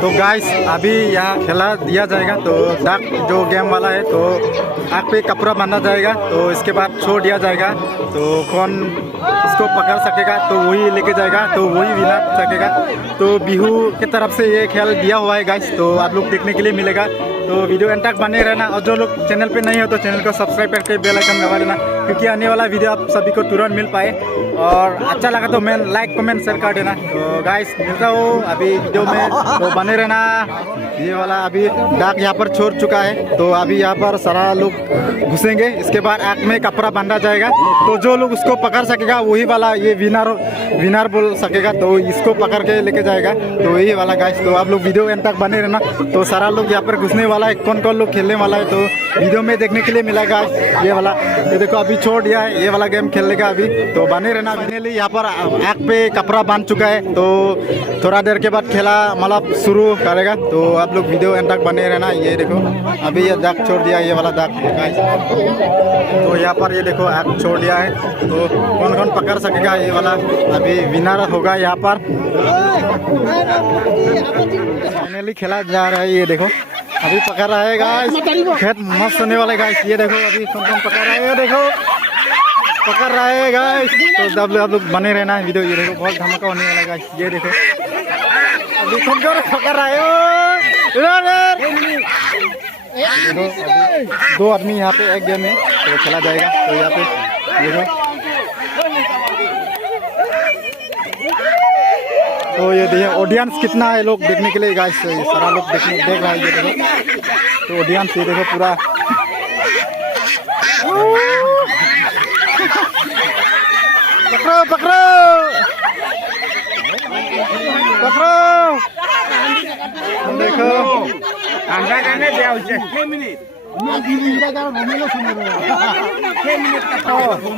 तो गाइस अभी यहाँ खेला दिया जाएगा। तो डाक जो गेम वाला है तो आग पे कपड़ा बांधा जाएगा, तो इसके बाद छोड़ दिया जाएगा। तो कौन इसको पकड़ सकेगा तो वही लेके जाएगा, तो वही विनर सकेगा। तो बिहू की तरफ से ये खेल दिया हुआ है गाइस, तो आप लोग देखने के लिए मिलेगा। तो वीडियो एंड तक बने रहना, और जो लोग चैनल पे नहीं हो तो चैनल को सब्सक्राइब करके बेल आइकन दबा देना, क्योंकि आने वाला वीडियो आप सभी को तुरंत मिल पाए। और अच्छा लगा तो मैं लाइक कमेंट शेयर कर देना। तो गाइस मिलता हूँ अभी वीडियो में, तो बने रहना। ये वाला अभी डाक यहाँ पर छोड़ चुका है, तो अभी यहाँ पर सारा लोग घुसेंगे। इसके बाद आग में कपड़ा बांधा जाएगा, तो जो लोग उसको पकड़ सकेगा वही वाला ये विनर बोल सकेगा, तो इसको पकड़ के लेके जाएगा। तो यही वाला गाइस, तो आप लोग वीडियो एंड तक बने रहना। तो सारा लोग यहाँ पर घुसने वाला है, कौन कौन लोग खेलने वाला है तो वीडियो में देखने के लिए मिलेगा। ये वाला ये देखो अभी छोड़ दिया है, ये वाला गेम खेलने का अभी, तो बने रहना। फाइनली यहाँ पर आग पे कपड़ा बांध चुका है, तो थोड़ा देर के बाद खेला मतलब शुरू करेगा। तो आप लोग वीडियो एंड तक बने रहना। ये देखो अभी ये दाग छोड़ दिया, ये वाला दाग गाइस। तो यहाँ पर ये देखो आग छोड़ दिया है, तो कौन कौन पकड़ सकेगा ये वाला अभी विनर होगा यहाँ पर। फाइनली खेला जा रहा है, ये देखो अभी पकड़ रहा है गाइस, खेत मस्त होने वाला है गाइस। ये देखो अभी कौन कौन पकड़ रहा है, ये देखो पकड़ रहा है गाइस। तो आप लोग बने रहना है वीडियो। ये देखो बहुत धमाका होने वाला है गाइस। ये देखो अभी कौन कौन पकड़ रहा है, देखो अभी 2 आदमी यहाँ पे एक गेम में तो खेला जाएगा। तो यहाँ पे देखो, तो ये देखिए ऑडियंस कितना है लोग देखने के लिए गाइस, सारा लोग देख रहा है। ये देखो तो ऑडियंस ये देखो पूरा पकड़ो पकड़ो पकड़ो, देखो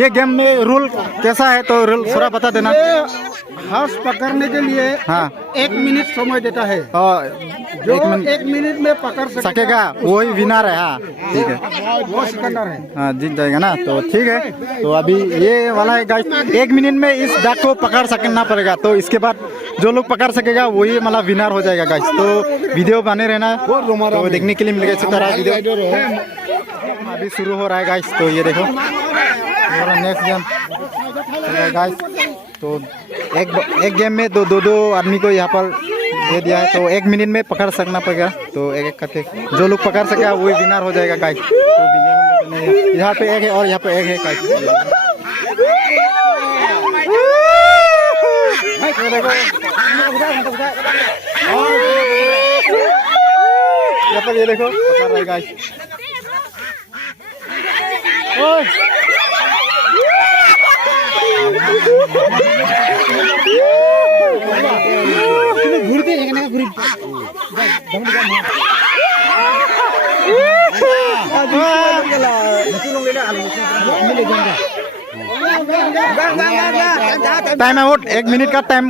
ये गेम में रूल कैसा है तो रूल थोड़ा बता देना। हंस पकड़ने के लिए हाँ 1 मिनट समय देता है, और जो 1 मिनट में पकड़ सकेगा वही विनर है। हाँ ठीक है, वो सिकंदर है। हाँ जीत जाएगा ना, तो ठीक है। तो अभी ये वाला है गाइस, 1 मिनट में इस डाक को पकड़ सकना पड़ेगा, तो इसके बाद जो लोग पकड़ सकेगा वही मतलब विनर हो जाएगा गाइस। तो वीडियो बने रहना, तो देखने के लिए मिलेगा इसी तरह वीडियो। अभी शुरू हो रहा है गाइस, तो ये देखो नेक्स्ट गेम गाइस। तो एक गेम में दो आदमी को यहाँ पर दे दिया है, तो 1 मिनट में पकड़ सकना पड़ेगा। तो एक एक करके जो लोग पकड़ सकेगा वही विनर हो जाएगा गाइस। तो यहाँ पे एक है और यहाँ पे एक है गाइस। यहाँ पर ये देखो पकड़ रहा है गाइस। टाइम आउट, 1 मिनट का टाइम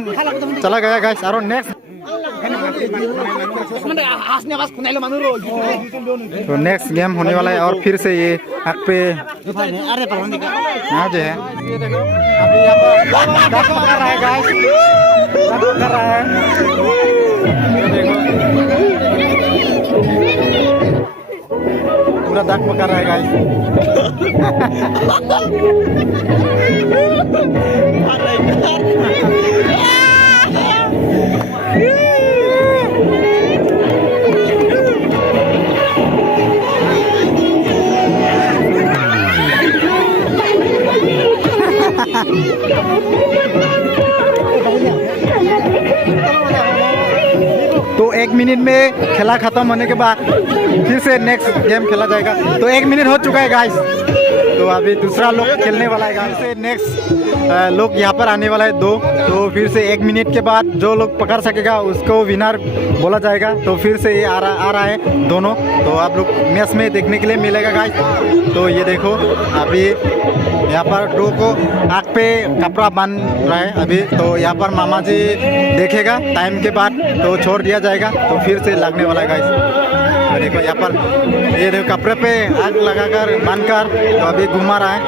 चला गया गाइस। और नेक्स्ट तो नेक्स्ट गेम होने वाला है, और फिर से ये आग पे यहाँ जो है अभी यहाँ पर डाक पकड़ रहा है गाइस, डाक पकड़ रहा है। पूरा दाग पकड़ रहा है गाइस। तो 1 मिनट में खेला खत्म होने के बाद फिर से नेक्स्ट गेम खेला जाएगा। तो 1 मिनट हो चुका है गाइस, तो अभी दूसरा लोग खेलने वाला है गाइस। से नेक्स्ट लोग यहाँ पर आने वाला है 2, तो फिर से 1 मिनट के बाद जो लोग पकड़ सकेगा उसको विनर बोला जाएगा। तो फिर से ये आ रहा है दोनों, तो आप लोग मैच में देखने के लिए मिलेगा गाइस। तो ये देखो अभी यहाँ पर 2 को आग पे कपड़ा बांध रहा है अभी, तो यहाँ पर मामा जी देखेगा टाइम के बाद तो छोड़ दिया जाएगा, तो फिर से लगने वाला है गाइस। देखो यहाँ पर ये देखो कपड़े पे आग लगाकर बांधकर तो अभी घुमा रहा है।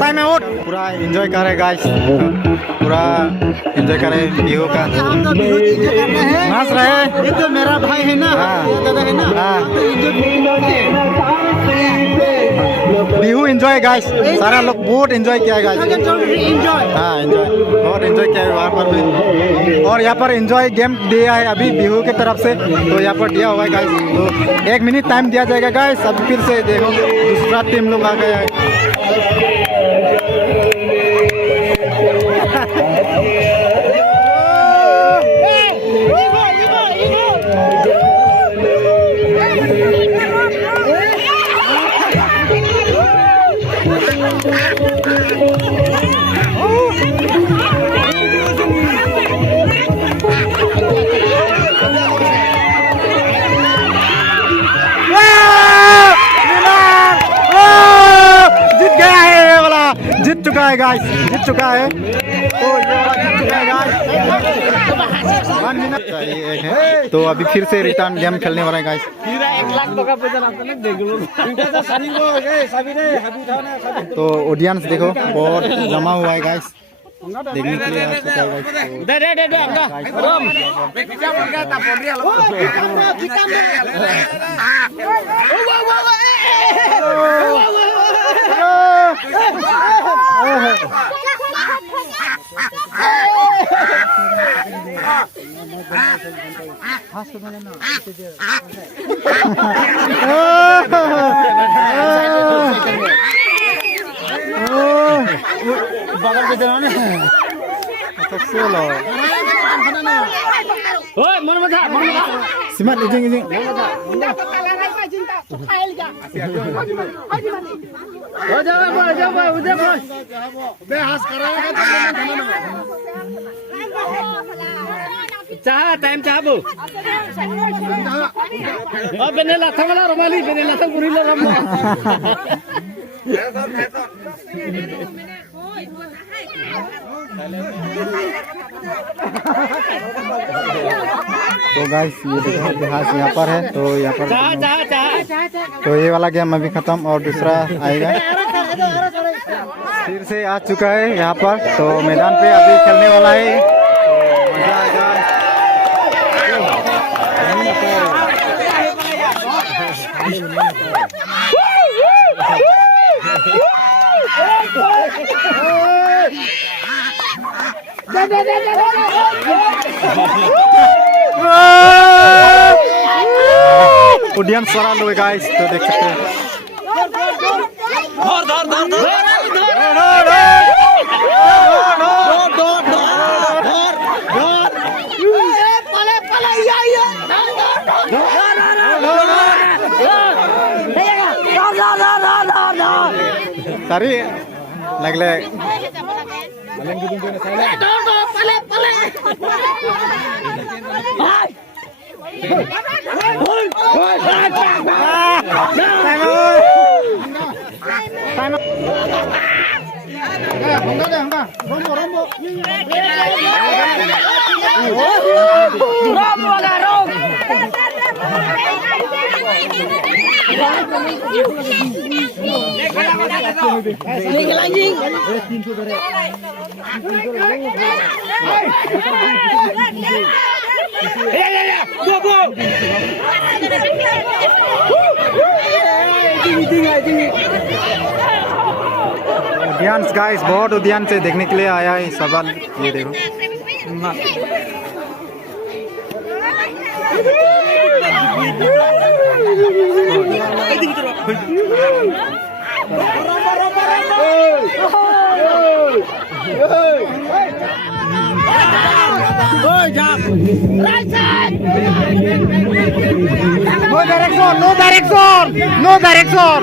टाइम आउट पूरा एंजॉय कर रहे गाइस पूरा एंजॉय कर रहे बिहू का हम तो बिहू एंजॉय कर रहे हैं। नाच रहे हैं ये तो मेरा भाई है ना, हाँ। ये दादा है ना, हाँ। तो एंजॉय बिहू एंजॉय गाइस सारा लोग बहुत एंजॉय किया गाइस एंजॉय। हाँ एंजॉय बहुत एंजॉय किया है वहाँ पर भी और यहाँ पर एंजॉय गेम दिया है अभी बिहू की तरफ से तो यहाँ पर दिया हुआ है गाइस तो 1 मिनट टाइम दिया जाएगा गाइस अब फिर से देखो दूसरा टीम लोग आ गया है जीत चुका है गाइस जीत चुका है तो ये वाला जीत चुका है गाइस 1 मिनट है तो अभी फिर से रिटर्न गेम खेलने वाला है गाइस तो ऑडियंस देखो बहुत जमा हुआ है गाइस देखने के लिए आ चुका है Simat ijing Cah, time cah bu. Oh, bener lah, thangalah romali, bener lah, thang puri lah romo. तो गाइस ये देखो जहाज यहाँ पर है तो यहाँ पर तो ये वाला गेम अभी खत्म और दूसरा आएगा फिर से आ चुका है यहाँ पर तो मैदान पे अभी खेलने वाला है तो मजा आएगा ऑडियंस सारा लोग गाइस तो देख सकते हैं Tari nagle ऑडियंस गाइस बहुत ऑडियंस से देखने के लिए आया है सवाल ये देखो No direction.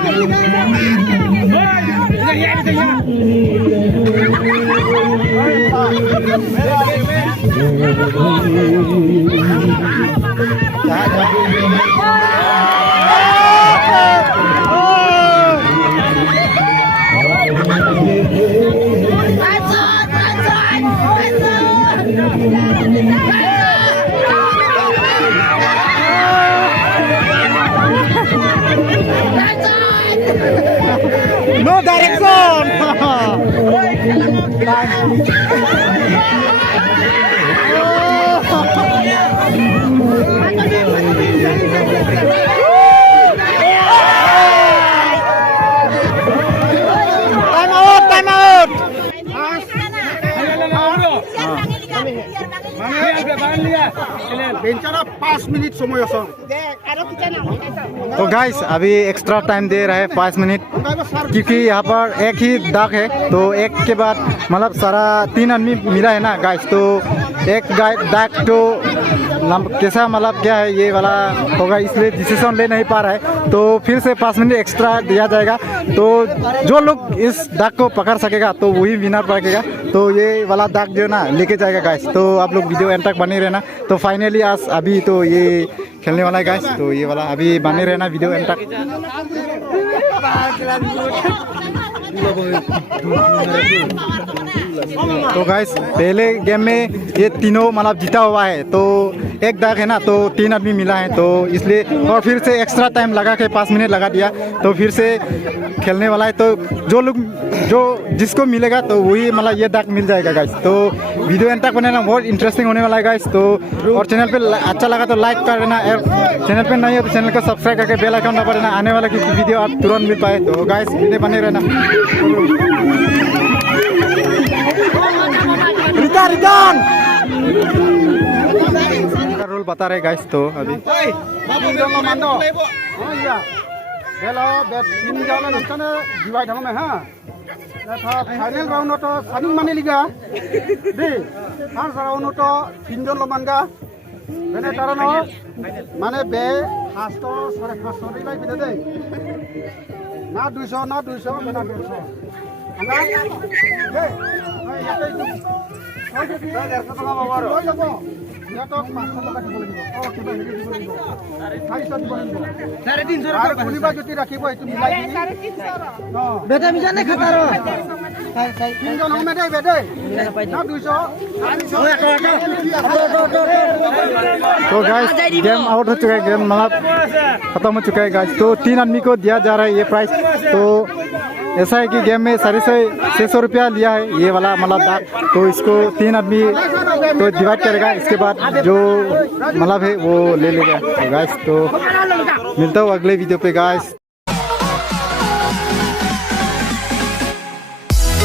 No direction. Time out, time out. बेंचारा 5 minute समय আছে तो गाइस अभी एक्स्ट्रा टाइम दे रहा है 5 मिनट, क्योंकि यहाँ पर एक ही दाग है, तो एक के बाद मतलब सारा 3 आदमी मिला है ना गाइस, तो एक दाग तो कैसा मतलब क्या है ये वाला होगा, इसलिए डिसीजन ले नहीं पा रहा है, तो फिर से 5 मिनट एक्स्ट्रा दिया जाएगा। तो जो लोग इस दाग को पकड़ सकेगा तो वही विनर पाएगा, तो ये वाला दाग जो ना लेके जाएगा गाइस। तो आप लोग वीडियो एंड तक बने रहना। तो फाइनली आज अभी तो ये खेलने वाला है गाइस, तो ये वाला अभी बने रहना वीडियो एंड तक। तो गाइस पहले गेम में ये तीनों मतलब जीता हुआ है, तो एक दाग है ना, तो 3 आदमी मिला है, तो इसलिए और फिर से एक्स्ट्रा टाइम लगा के 5 मिनट लगा दिया, तो फिर से खेलने वाला है। तो जो लोग जो जिसको मिलेगा तो वही मतलब ये दाग मिल जाएगा गाइस। तो वीडियो एंड तक बनाना बहुत इंटरेस्टिंग होने वाला है गाइस। तो और चैनल पे अच्छा लगा तो लाइक कर देना, चैनल पे नहीं हो तो चैनल को सब्सक्राइब करके बेल आइकन दबा देना, आने वाला की वीडियो आप तुरंत मिल पाए। तो गाइस वीडियो बने रहना। रिटर्न रोल बता रहे गाइस। तो अभी फाइनल राउंड सानी माने लिगा दे फार्स्ट राउंड 3 जन लमानगा बेने कारण माने बे फार्स्ट 550 लाई बिदे दे ना 200 ना 200 बेना 150 आंगा दे याते लय जाबो यातो 500 টাকা দিব লাগিব ও কিবা হেৰি দিব লাগিব 450 দিব লাগিব 350 টাকা খুলিবা যদি ৰাখিব এটো মিলাই দিবি 350 বেটা মিজানে খাতাৰ 3 জন হমে দে বেদে না 200 तो गाइस गेम आउट हो चुका है, गेम मतलब खत्म हो चुका है गाइस। तो 3 आदमी को दिया जा रहा है ये प्राइस। तो ऐसा है कि गेम में 650 रुपया लिया है ये वाला मतलब दाग, तो इसको 3 आदमी तो डिवाइड करेगा, इसके बाद जो मतलब है वो ले लेगा। तो गाइस तो मिलता हूँ अगले वीडियो पे गाइस।